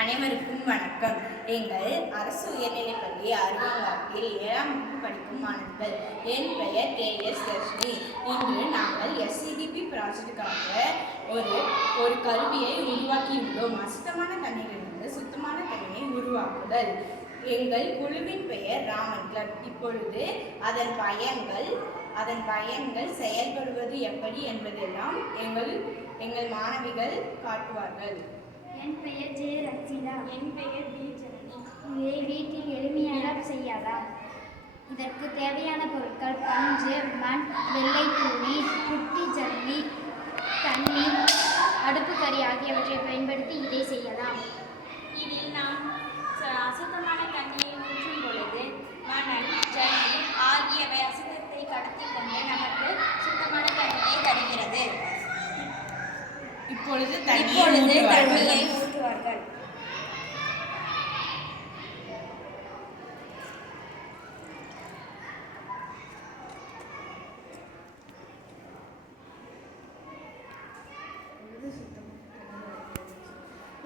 அனைவருக்கும் வணக்கம். எங்கள் அரசு உயர்நிலைப்பள்ளி அருவங்காட்டில் 7ஆம் வகுப்பு படிக்கும் மாணவர்கள். என் பெயர் KS தர்ஷினி. இன்று நாங்கள் SCDP ப்ராஜெக்டுக்காக ஒரு கருவியை உருவாக்கியுள்ளோம். அசுத்தமான தண்ணீரிலிருந்து சுத்தமான தண்ணீரை உருவாக்குதல். எங்கள் குழுவின் பெயர் ராமன் கிளப். இப்பொழுது அதன் பயன்கள் செயல்படுவது எப்படி என்பதெல்லாம் எங்கள் மாணவிகள் காட்டுவார்கள். என் பெயர் ஜே ரக்ஷிதா. என் பெயர் பி ஜனனி. இதை வீட்டில் எளிமையாக செய்யலாம். இதற்கு தேவையான பொருட்கள் பஞ்சு, மண், வெள்ளை துணி, குட்டி ஜல்லி, தண்ணீர், அடுப்புக்கறி ஆகியவற்றை பயன்படுத்தி இதை செய்யலாம். இதில் நாம் அசுத்தமான தண்ணீரை ஊற்றும் பொழுது மணல், ஜல்லி ஆகியவை அசுத்தத்தை கடத்தி கொண்டு நமக்கு சுத்தமான தண்ணீரை தருகிறது. இப்பொழுது தண்ணீரை ஊற்றுவார்கள்.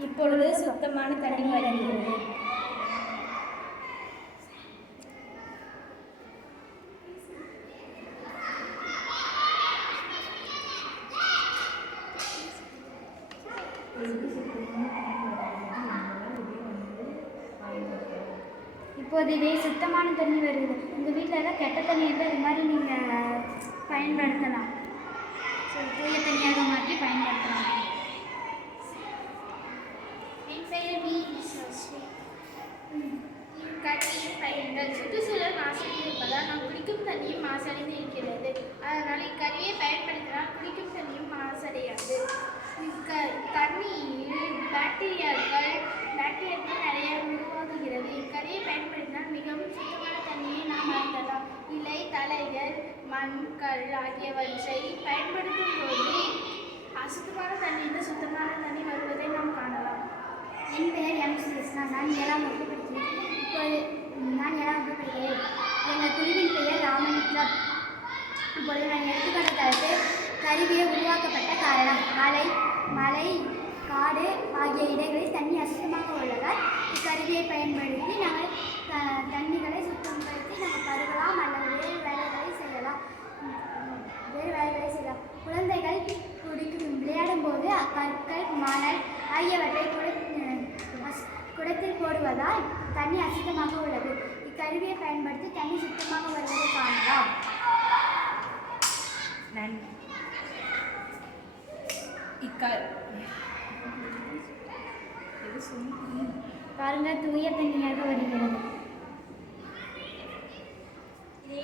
இப்பொழுது சுத்தமான தண்ணி வருகிறது. இப்போது இதே சுத்தமான தண்ணி வருது. உங்கள் வீட்டில் ஏதாவது கெட்ட தண்ணி இருந்தால் இது மாதிரி நீங்கள் பயன்படுத்தலாம். தூய தண்ணியாக மாற்றி பயன்படுத்தலாம். என் பெயர் வி ஸ்ரீ. கண்ணீர் பயன்கள். சுற்றுச்சூழல் மாசடைந்து இருப்பதால் நாம் குடிக்கும் தண்ணியும் மாசடைந்து இருக்கிறது. அதனால் இக்கருவியை பயன்படுத்தினால் குடிக்கும் தண்ணியும் மாசடையாது. தண்ணீரில் பாக்டீரியாக்கள் நிறைய உருவாகுகிறது. இக்கருவியை பயன்படுத்தினால் மிகவும் சுத்தமான தண்ணியை நாம் அருந்தலாம். இலை, தழைகள், மண்கள் ஆகியவற்றை பயன்படுத்தும் போது அசுத்தமான தண்ணியிலிருந்து சுத்தமான தண்ணி வருவதை நாம் காணலாம். என் பெயர் எம் கிருஷ்ணா. நான் 7ஆம் வகுப்பு படிக்கிறேன். எங்கள் குழுவின் பெயர் ராமன் கிளப். இப்பொழுது நான் எடுத்துக்கொண்ட தலைப்பு கருவியை உருவாக்கப்பட்ட காரணம். மலை, காடு ஆகிய இடங்களில் தண்ணி அசுத்தமாக உள்ளதால் இக்கருவியை பயன்படுத்தி நாங்கள் தண்ணிகளை சுத்தப்படுத்தி நாங்கள் பருகலாம் அல்லது வேறு வேலைகளை செய்யலாம். குழந்தைகள் விளையாடும் போது கற்கள், மணல் ஆகியவற்றை குடத்தில் போடுவதால் தண்ணி அசுத்தமாக உள்ளது. இக்கருவியை பயன்படுத்தி தண்ணி சுத்தமாக வருவதை காணலாம். பாருங்கள், தூய தண்ணியாக வருகிறது. இதை